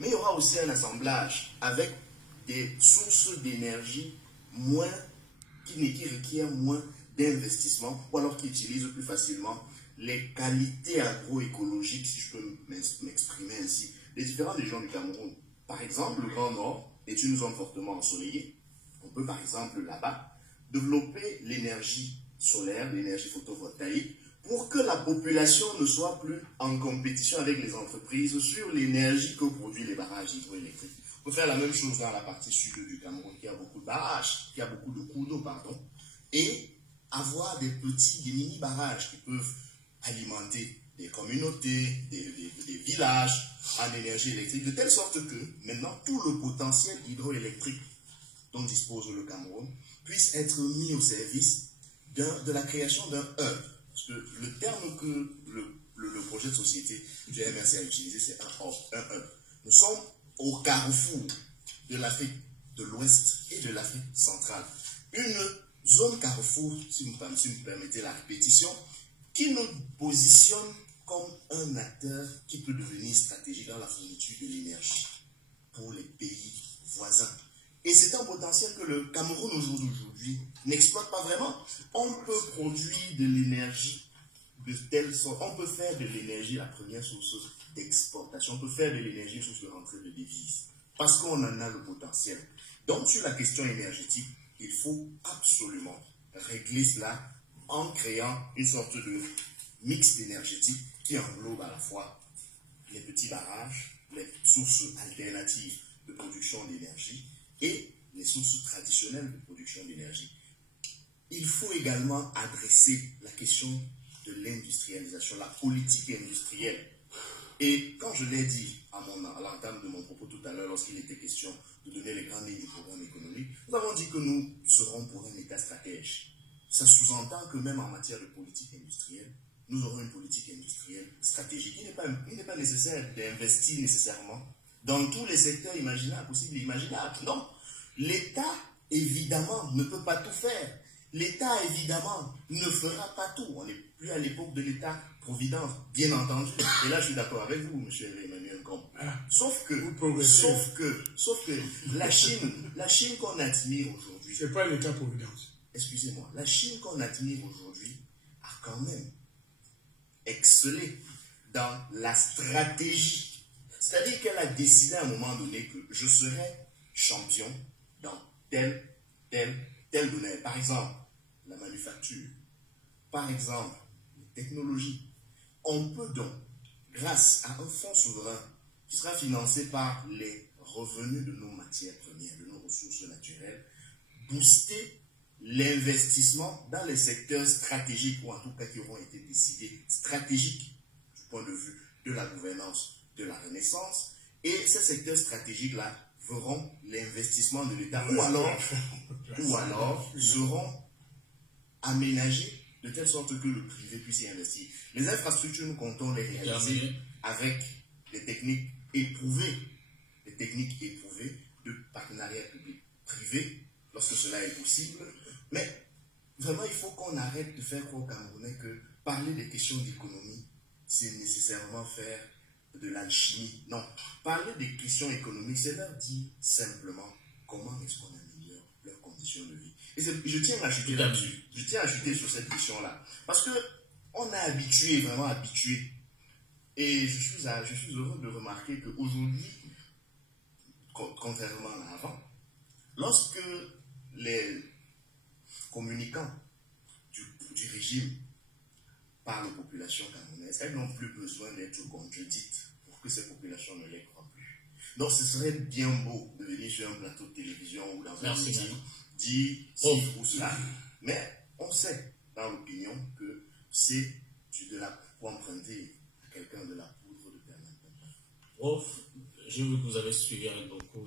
Mais il y aura aussi un assemblage avec des sources d'énergie moins, qui requièrent moins d'investissement, ou alors qui utilisent plus facilement les qualités agroécologiques, si je peux m'exprimer ainsi, des différentes régions du Cameroun. Par exemple, le Grand Nord est une zone fortement ensoleillée. On peut par exemple là-bas développer l'énergie solaire, l'énergie photovoltaïque, pour que la population ne soit plus en compétition avec les entreprises sur l'énergie que produisent les barrages hydroélectriques. On peut faire la même chose dans la partie sud du Cameroun, qui a beaucoup de barrages, qui a beaucoup de cours d'eau, pardon, et avoir des mini-barrages qui peuvent alimenter des communautés, des villages en énergie électrique, de telle sorte que maintenant tout le potentiel hydroélectrique dont dispose le Cameroun puisse être mis au service de la création d'un hub. Parce que le terme que le projet de société du MRC a utilisé, c'est un hub. Nous sommes au carrefour de l'Afrique de l'Ouest et de l'Afrique centrale. Une zone carrefour, si vous me permettez la répétition, qui nous positionne comme un acteur qui peut devenir stratégique dans la fourniture de l'énergie pour les pays voisins. Et c'est un potentiel que le Cameroun aujourd'hui n'exploite pas vraiment. On peut produire de l'énergie de telle sorte, on peut faire de l'énergie la première source d'exportation, on peut faire de l'énergie source de rentrée de devises, parce qu'on en a le potentiel. Donc sur la question énergétique, il faut absolument régler cela en créant une sorte de mix énergétique qui englobe à la fois les petits barrages, les sources alternatives de production d'énergie et les sources traditionnelles de production d'énergie. Il faut également adresser la question de l'industrialisation, la politique industrielle. Et quand je l'ai dit à l'entame de mon propos tout à l'heure, lorsqu'il était question de donner les grandes lignes du programme économique, nous avons dit que nous serons pour un État stratège. Ça sous-entend que même en matière de politique industrielle, nous aurons une politique industrielle stratégique. Il n'est pas nécessaire d'investir nécessairement dans tous les secteurs imaginables, possibles et imaginables. Non, l'État, évidemment, ne peut pas tout faire. L'État, évidemment, ne fera pas tout. On n'est plus à l'époque de l'État-providence, bien entendu. Et là, je suis d'accord avec vous, M. Emmanuel Combe. Sauf que la Chine qu'on admire aujourd'hui... C'est pas l'État-providence. Excusez-moi, la Chine qu'on admire aujourd'hui a quand même excellé dans la stratégie. C'est-à-dire qu'elle a décidé à un moment donné que je serai champion dans tel domaine. Par exemple, la manufacture. Par exemple, les technologies. On peut donc, grâce à un fonds souverain qui sera financé par les revenus de nos matières premières, de nos ressources naturelles, booster l'investissement dans les secteurs stratégiques, ou en tout cas qui auront été décidés stratégiques du point de vue de la gouvernance de la Renaissance. Et ces secteurs stratégiques-là feront l'investissement de l'État, ou alors seront aménagés de telle sorte que le privé puisse y investir. Les infrastructures, nous comptons les réaliser avec des techniques éprouvées de partenariat public-privé, lorsque cela est possible. Mais vraiment, il faut qu'on arrête de faire croire aux Camerounais que parler des questions d'économie, c'est nécessairement faire de l'alchimie. Non. Parler des questions économiques, c'est leur dire simplement comment est-ce qu'on améliore leurs conditions de vie. Et je tiens à ajouter là-dessus. Je tiens à ajouter sur cette question-là. Parce qu'on est habitué, vraiment habitué. Et je suis heureux de remarquer qu'aujourd'hui, contrairement à avant, lorsque les communicants du régime parlent aux populations camerounaises, elles n'ont plus besoin d'être contredites pour que ces populations ne les croient plus. Donc ce serait bien beau de venir sur un plateau de télévision ou dans un meeting dire ci ou cela, mais on sait dans l'opinion que c'est de la pour emprunter à quelqu'un de la poudre de permanent. Prof, je veux que vous avez suivi avec beaucoup